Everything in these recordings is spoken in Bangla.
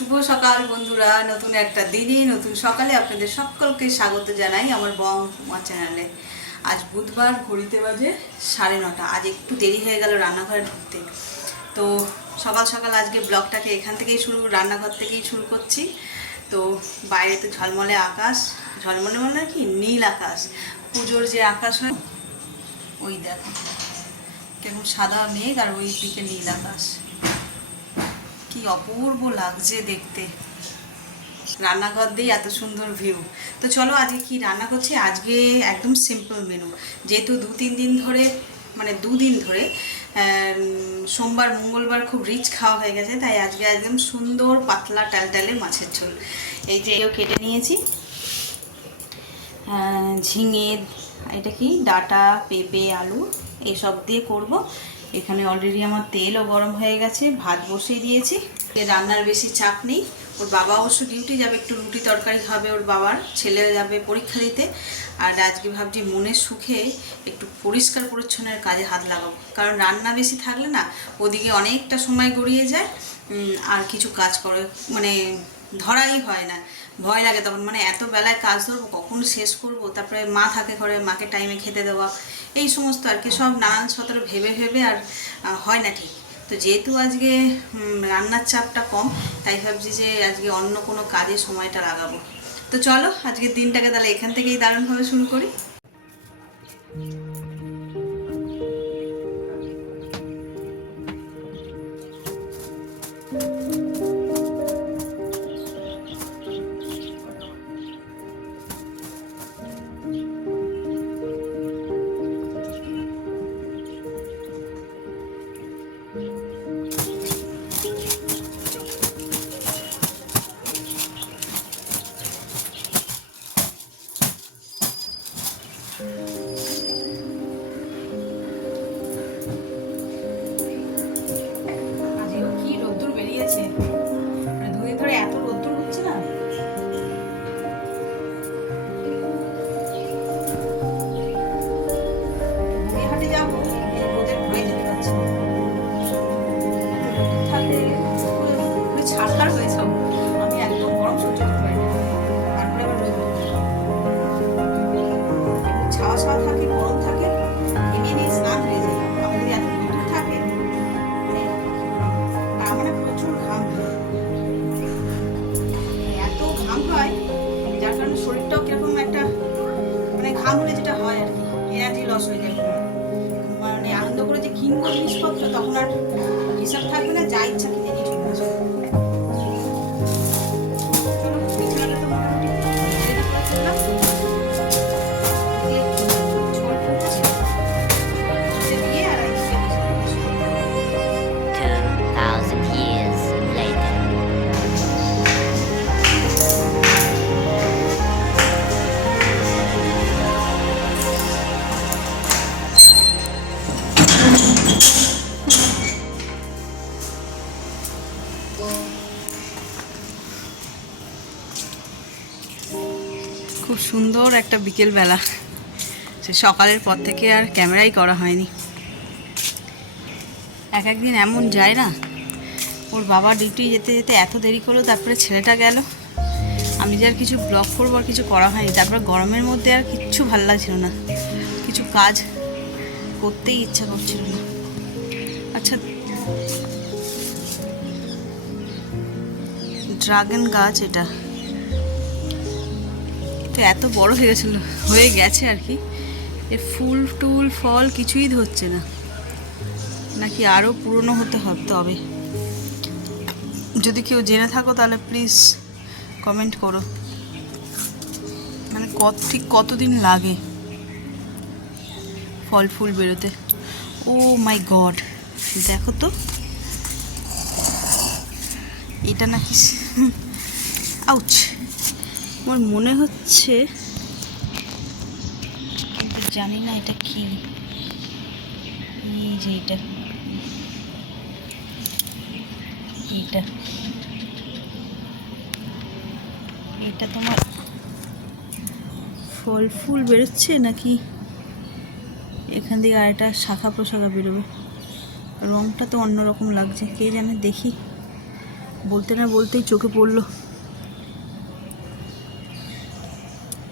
শুভ সকাল বন্ধুরা, নতুন একটা দিনে, নতুন সকালে আপনাদের সকলকে স্বাগত জানাই আমার বং মা চ্যানেলে। আজ বুধবার ঘড়িতে বাজে সাড়ে নটা। আজ একটু দেরি হয়ে গেল রান্নাঘরে ঢুকতে। তো সকাল সকাল আজকে ব্লগটাকে এখান থেকেই শুরু, রান্নাঘর থেকেই শুরু করছি। তো বাইরে তো ঝলমলে আকাশ। ঝলমলে মানে কি? নীল আকাশ। পুজোর যে আকাশ হয়, ওই দেখো। কেমন সাদা মেঘ আর ওই দিকে নীল আকাশ। কি অপূর্ব লাগছে দেখতে। রান্নাঘর দিয়ে এত সুন্দর ভিউ তো চলো আজকে কি রান্না করছি? আজকে একদম সিম্পল মেনু যেহেতু দু তিন দিন ধরে মানে দুদিন ধরে সোমবার, মঙ্গলবার খুব রিচ খাওয়া হয়ে গেছে, তাই আজকে একদম সুন্দর পাতলা টালটালে মাছের ঝোল। এই যে এও কেটে নিয়েছি। ঝিঙে, এটা কি ডাটা, পেঁপে, আলু, এসব দিয়ে করব। এখানে অলরেডি আমার তেলও গরম হয়ে গেছে, ভাত বসিয়ে দিয়েছি। রান্নার বেশি চাপ নেই। ওর বাবা অবশ্য ডিউটি যাবে, একটু রুটি তরকারি হবে ওর বাবার, ছেলে যাবে পরীক্ষা দিতে। আর আজকে ভাবছি মনের সুখে একটু পরিষ্কার পরিচ্ছন্নের কাজে হাত লাগাবো। কারণ রান্না বেশি থাকলে না, ওদিকে অনেকটা সময় গড়িয়ে যায় আর কিছু কাজ করে মানে ধরাই হয় না। ভয় লাগে তখন মানে এত বেলায় কাজ ধরবো, কখন শেষ করব? তারপরে মা থাকে ঘরে, মাকে টাইমে খেতে দেওয়া। এই সমস্ত আর কি, সব নানান সতর ভেবে ভেবে আর হয় না ঠিক। তো যেহেতু আজকে রান্নার চাপটা কম, তাই ভাবছি যে আজকে অন্য কোনো কাজে সময়টা লাগাবো। তো চলো, আজকের দিনটাকে তাহলে এখান থেকেই দারুণভাবে শুরু করি। গড়িয়াহাটে যাব রোদের ভয়ে যেতে পারছি না। রোদ্দুর থাকলে হয়ে যাব আমি একদম গরম সহ্য করতে রোদ ছাওয়া ছাওয়া থাকে, গরম থাকে এমনি নিয়ে স্নান হয়ে যায়। আমার যদি এত রোদ্দুর থাকে মানে আর আমার না প্রচুর ঘাম। এত ঘাম হয়, যার কারণে শরীরটাও কীরকম একটা মানে ঘাম হলে যেটা হয় আর কি এনার্জি লস হয়ে যায়। তখন আর হিসাব থাকবে না। সুন্দর একটা বিকেল বেলা সে সকালের পর থেকে আর ক্যামেরাই করা হয়নি। এক একদিন এমন যায় না? ওর বাবা ডিউটি যেতে যেতে এত দেরি করল, তারপরে ছেলেটা গেল। আমি যে আর কিছু ব্লগ করব আর কিছু করা হয়নি, তারপরে গরমের মধ্যে আর কিচ্ছু ভালো লাগছিল না। কিছু কাজ করতেই ইচ্ছা করছিল না। আচ্ছা ড্রাগন গাছ এটা। তো এত বড় হয়ে গেছিল, হয়ে গেছে আর কি। এ ফুল টুল ফল কিছুই ধরছে না। নাকি আরও পুরনো হতে হবে তবে। যদি কেউ জেনে থাকো তাহলে প্লিজ কমেন্ট করো। মানে কত, ঠিক কতদিন লাগে ফল ফুল বেরোতে? ও মাই গড, দেখো তো। এটা নাকি, আউচ। আমার মনে হচ্ছে জানি না এটা কি। এই যে এটা। এটা এটা তোমার ফল ফুল বেরোচ্ছে নাকি? এখান থেকে আরেকটা শাখা প্রশাখা বেরোবে। রঙটা তো অন্যরকম লাগছে, কে জানে দেখি। বলতে না বলতেই চোখে পড়ল।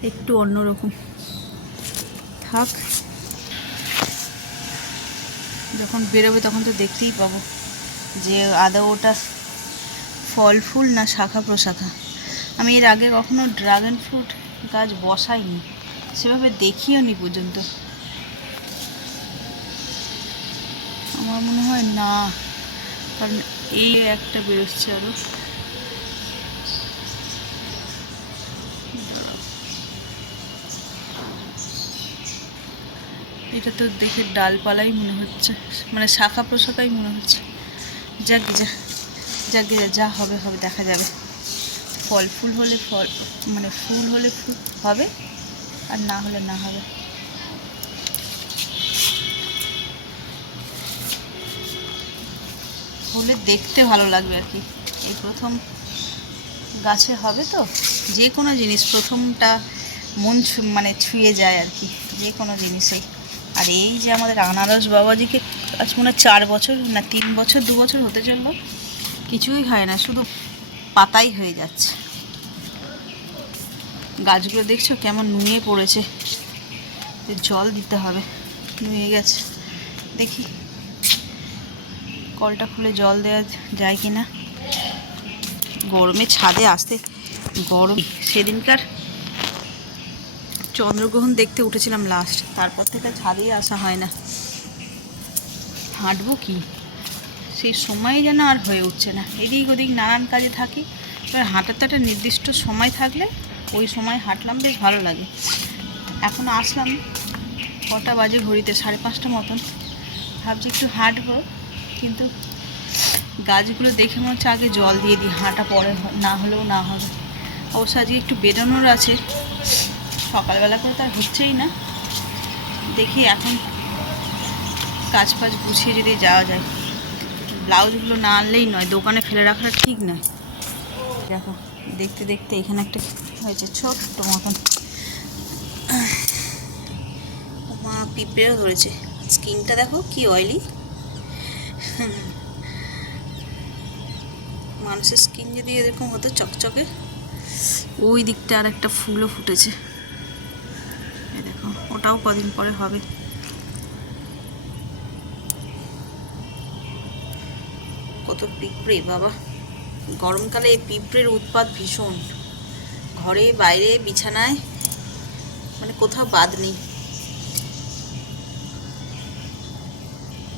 একটু অন্যরকম। থাক। যখন বেরোবে তখন তো দেখতেই পাবো যে আদা ওটা ফল ফুল না শাখা প্রশাখা। আমি এর আগে কখনো ড্রাগন ফ্রুট গাছ বসাইনি। সেভাবে দেখিও নি পর্যন্ত। আমার মনে হয় না। কারণ এই একটা বেরোচ্ছে আরও এটা তো দেখে ডালপালাই মনে হচ্ছে। মানে শাখা প্রশাখাই মনে হচ্ছে। যাক যা যাক যা হবে হবে, দেখা যাবে। ফল ফুল হলে ফল মানে ফুল হলে ফুল হবে আর না হলে না হবে। হলে দেখতে ভালো লাগবে আর কি। এই প্রথম গাছে হবে তো? যে কোনো জিনিস প্রথমটা মন মানে ছুঁয়ে যায় আর কি। যে কোনো জিনিসেই। আর এই যে আমাদের আনারস বাবাজিকে আজ মনে চার বছর, না তিন বছর, দু বছর হতে চলল। কিছুই হয় না, শুধু পাতাই হয়ে যাচ্ছে। গাছগুলো দেখছ কেমন নুয়ে পড়েছে। জল দিতে হবে, নুয়ে গেছে। দেখি কলটা খুলে জল দেওয়া যায় কি না গরমে ছাদে আসতে গরম। সেদিনকার চন্দ্রগ্রহণ দেখতে উঠেছিলাম লাস্ট তারপর থেকে ছাদেই আসা হয় না। হাঁটবো কি? সেই সময় যেন আর হয়ে উঠছে না। এদিক ওদিক নানান কাজে থাকি, এবার হাঁটার তো একটা নির্দিষ্ট সময় থাকলে ওই সময় হাঁটলাম, বেশ ভালো লাগে। এখন আসলাম কটা বাজে ঘড়িতে, সাড়ে পাঁচটা মতন। ভাবছি একটু হাঁটবো, কিন্তু গাছগুলো দেখে মনে হচ্ছে আগে জল দিয়ে দিই, হাঁটা পরে না হলেও না হবে। অবশ্য আজকে একটু বেরোনোর আছে সকালবেলা করে তো আর হচ্ছেই না। দেখি এখন কাজ ফাজ গুছিয়ে যদি যাওয়া যায়। ব্লাউজগুলো না আনলেই নয়, দোকানে ফেলে রাখাটা ঠিক নয়। দেখো, দেখতে দেখতে এখানে একটা হয়েছে ছোট্ট মতন। মা পিঁপড়েও ধরেছে। স্কিনটা দেখো কি অয়েলি মানুষের স্কিন যদি এরকম হতো চকচকে, ওই দিকটা আর একটা ফুলও ফুটেছে। ওটাও কদিন পরে হবে। কত পিঁপড়ে, বাবা। গরমকালে পিঁপড়ের উৎপাত ভীষণ। ঘরে, বাইরে, বিছানায় মানে কোথাও বাদ নেই।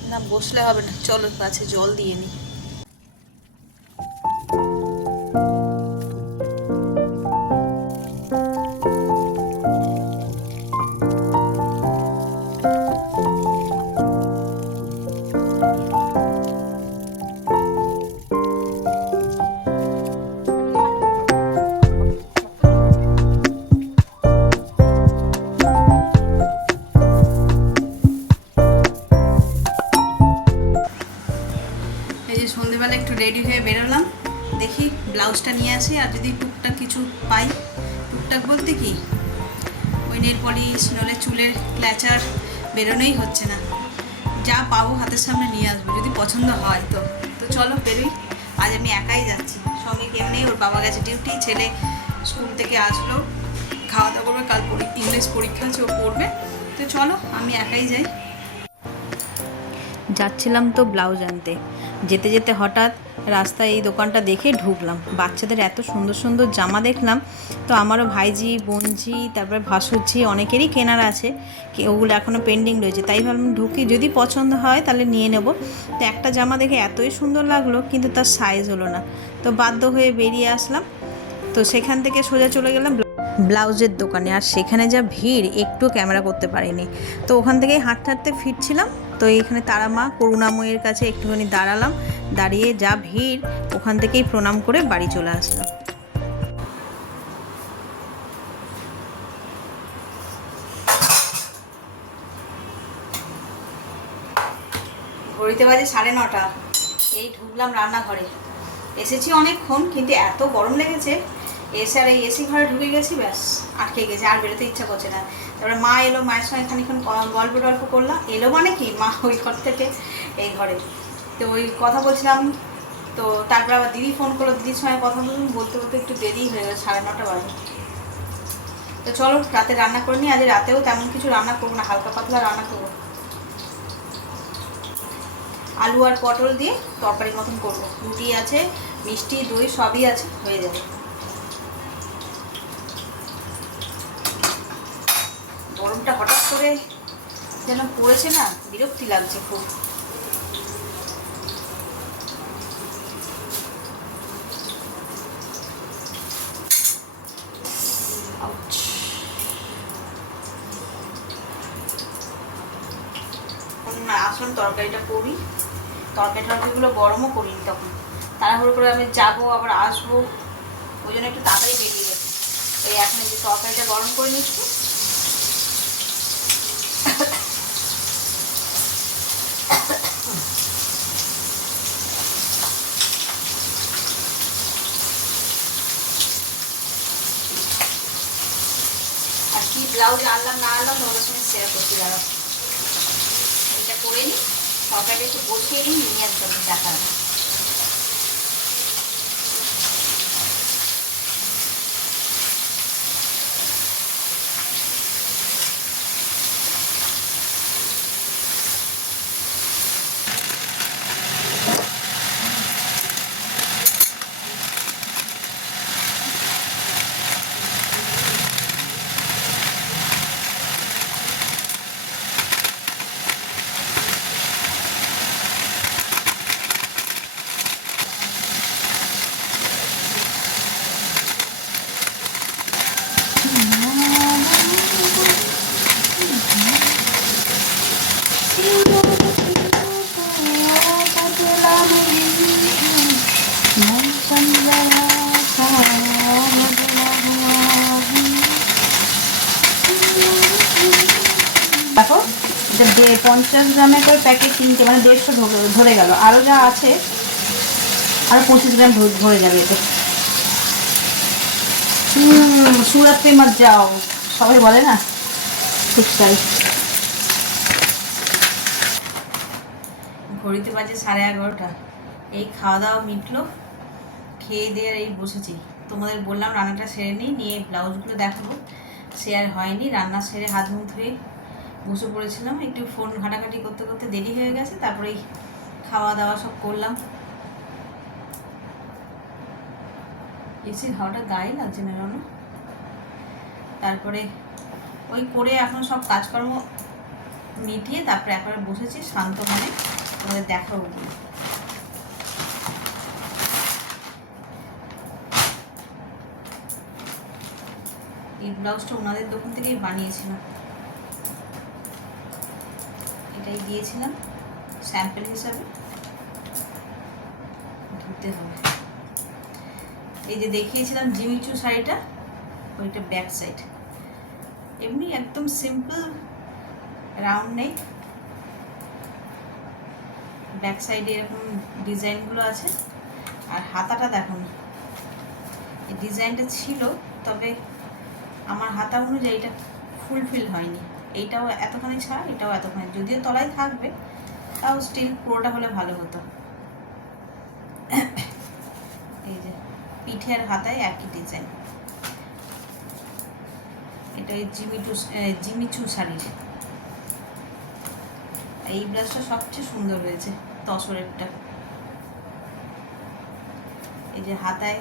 না, বসলে হবে না। চলো, গাছে জল দিয়ে নি। নেল নলে চুলের ক্ল্যাচার বেরোনোই হচ্ছে না। যা পাবো হাতের সামনে নিয়ে আসব, যদি পছন্দ হয় তো। তো চলো বেরোই আজ আমি একাই যাচ্ছি। সঙ্গে কেউ নেই, ওর বাবা গেছে ডিউটি ছেলে স্কুল থেকে আসলো। খাওয়া দাওয়া করবে, কাল ইংলিশ পরীক্ষা আছে, ও পড়বে। তো চলো, আমি একাই যাই। যাচ্ছিলাম তো ব্লাউজ আনতে। যেতে যেতে হঠাৎ রাস্তায় এই দোকানটা দেখে ঢুকলাম। বাচ্চাদের এত সুন্দর সুন্দর জামা দেখলাম। তো আমারও ভাইজি, বোনজি, তারপরে ভাসুরজি অনেকেরই কেনার আছে। ওগুলো এখনও পেন্ডিং রয়েছে। তাই ভাবলাম ঢুকি, যদি পছন্দ হয় তাহলে নিয়ে নেব। তো একটা জামা দেখে এতই সুন্দর লাগল, কিন্তু তার সাইজ হলো না। তো বাধ্য হয়ে বেরিয়ে আসলাম। তো সেখান থেকে সোজা চলে গেলাম ব্লাউজের দোকানে। আর সেখানে যা ভিড় একটু ক্যামেরা করতে পারিনি। তো ওখান থেকেই হাঁটতে হাঁটতে ফিরছিলাম। তো এখানে তারা মা করুণাময়ের কাছে একটুখানি দাঁড়ালাম। দাঁড়িয়ে যা ভিড়, ওখান থেকেই প্রণাম করে বাড়ি চলে আসলাম। ঘড়িতে বাজে সাড়ে নটা। এই ঢুকলাম রান্নাঘরে। এসেছি অনেকক্ষণ, কিন্তু এত গরম লেগেছে। এসে আর এই এসি ঘরে ঢুকে গেছি, ব্যাস, আটকে গেছে, আর বেরোতে ইচ্ছা করছে না। তারপরে মা এলো, মায়ের সঙ্গে খানিক্ষণ গল্প টল্প করলাম। এলো মানে কি? মা ওই ঘর থেকে এই ঘরে। তো ওই কথা বলছিলাম, তো তারপর আবার দিদি ফোন করল। দিদির সঙ্গে কথা বলুন বলতে বলতে একটু দেরি হয়ে গেল, সাড়ে নটা বাজে। তো চলো, রাতে রান্না করে নিই। আজ রাতেও তেমন কিছু রান্না করব না, হালকা পাতলা রান্না করব। আলু আর পটল দিয়ে তরকারির মতন করব। রুটি আছে, মিষ্টি, দই সবই আছে, হয়ে যাবে। গরমটা হঠাৎ করে যেন পড়েছে না, বিরক্তি লাগছে খুব। আসুন তরকারিটা করি। তরকারি টরকারিগুলো গরমও করিনি তখন। তাড়াহুড়ো করে আমি যাব, আবার আসব। ওই জন্য একটু তাড়াতাড়ি বেরিয়ে গেছি। এই এখন যে তরকারিটা গরম করে নিচ্ছি আর কি ব্লাউজ আনলাম, না আনলাম, তোমাদের সঙ্গে শেয়ার করছি দাঁড়া এটা করে নিই তরকারিটা একটু বসিয়ে নিই নিয়ে আসতে দেখা দেখো এটা দে- পঞ্চাশ গ্রামের করে প্যাকেট কিনতে মানে দেড়শো ধরে- গেল। আরও যা আছে আরও পঁচিশ গ্রাম ধরে- যাবে এতে। হুম, সুরাত ফেমাস যাও। সবাই বলে না? তাই ঘড়িতে বাজে সাড়ে এগারোটা। এই খাওয়া দাওয়া মিটলো। খেয়ে দিয়ে আর এই বসেছি। তোমাদের বললাম রান্নাটা সেরে নিই, নিয়ে ব্লাউজগুলো দেখাবো। সে আর হয়নি, রান্না সেরে হাত মুখ ধুয়ে বসে পড়েছিলাম, একটু ফোন ঘাটাঘাটি করতে করতে দেরি হয়ে গেছে, তারপরেই খাওয়া দাওয়া সব করলাম। এসির হাওয়াটা গায়ে লাগছে না জানো? তারপরে ওই করে এখন সব কাজকর্ম মিটিয়ে তারপরে একবারে বসেছি শান্ত মনে, তোমাদের দেখাবো বলে। এই ব্লাউজটা ওনাদের দোকান থেকেই বানিয়েছিলাম। এটাই দিয়েছিলাম, স্যাম্পেল হিসাবে। ধুতে হবে। এই যে দেখিয়েছিলাম জিমিচু শাড়িটা, ওইটা ব্যাক সাইড এমনি একদম সিম্পল রাউন্ড নেই ব্যাক সাইডে এরকম ডিজাইনগুলো আছে। আর হাতাটা দেখুন এই ডিজাইনটা ছিল, তবে আমার হাতা অনুযায়ী এটা ফুলফিল হয়নি। এইটাও এতখানি ছাড়, এটাও এতখানি। যদিও তলায় থাকবে, তাও স্টিল পুরোটা হলে ভালো হতো। এই যে, পিঠের হাতায় একই ডিজাইন এটা ওই জিমিটু জিমিচু শাড়ির। এই ব্লাউজটা সবচেয়ে সুন্দর হয়েছে, তসরেরটা। এই যে হাতায়,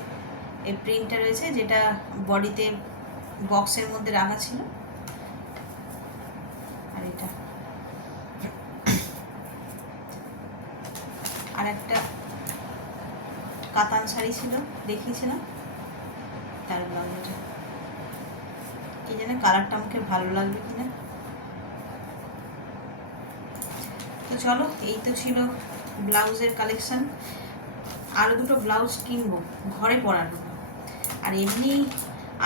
এই প্রিন্টটা রয়েছে, যেটা বডিতে বক্সের মধ্যে রাখা ছিল আর এটা আর একটা কাতান শাড়ি ছিল, দেখিয়েছিলাম। তার ব্লাউজ এটা কি জানে কালারটা আমাকে ভালো লাগবে কিনা। তো চলো, এই তো ছিল ব্লাউজের কালেকশান। আরও দুটো ব্লাউজ কিনবো, ঘরে পরার জন্য। আর এমনি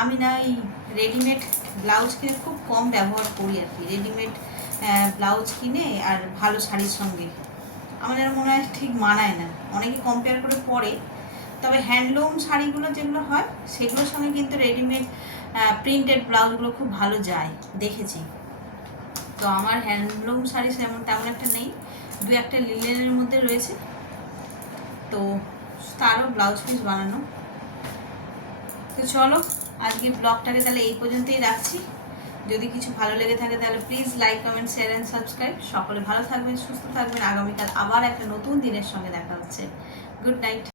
আমি না এই রেডিমেড ব্লাউজ কিনে খুব কম ব্যবহার করি আর কি। রেডিমেড ব্লাউজ কিনে আর ভালো শাড়ির সঙ্গে আমাদের মনে হয় ঠিক মানায় না। অনেকে কম্পেয়ার করে পরে। তবে হ্যান্ডলুম শাড়িগুলো যেগুলো হয়, সেগুলোর সঙ্গে কিন্তু রেডিমেড প্রিন্টেড ব্লাউজগুলো খুব ভালো যায়। দেখেছি। তো আমার হ্যান্ডলুম শাড়ি সেমন তেমন একটা নেই। দু একটা লিলেনের মধ্যে রয়েছে। তো তারও ব্লাউজ পিস বানানো। তো চলো আজকে ব্লগটাকে তাহলে এই পর্যন্তই রাখছি। যদি কিছু ভালো লেগে থাকে তাহলে please like comment share and subscribe সকলে ভালো থাকবেন, সুস্থ থাকবেন। আগামীকাল আবার একটা নতুন দিনের সঙ্গে দেখা হচ্ছে। Good night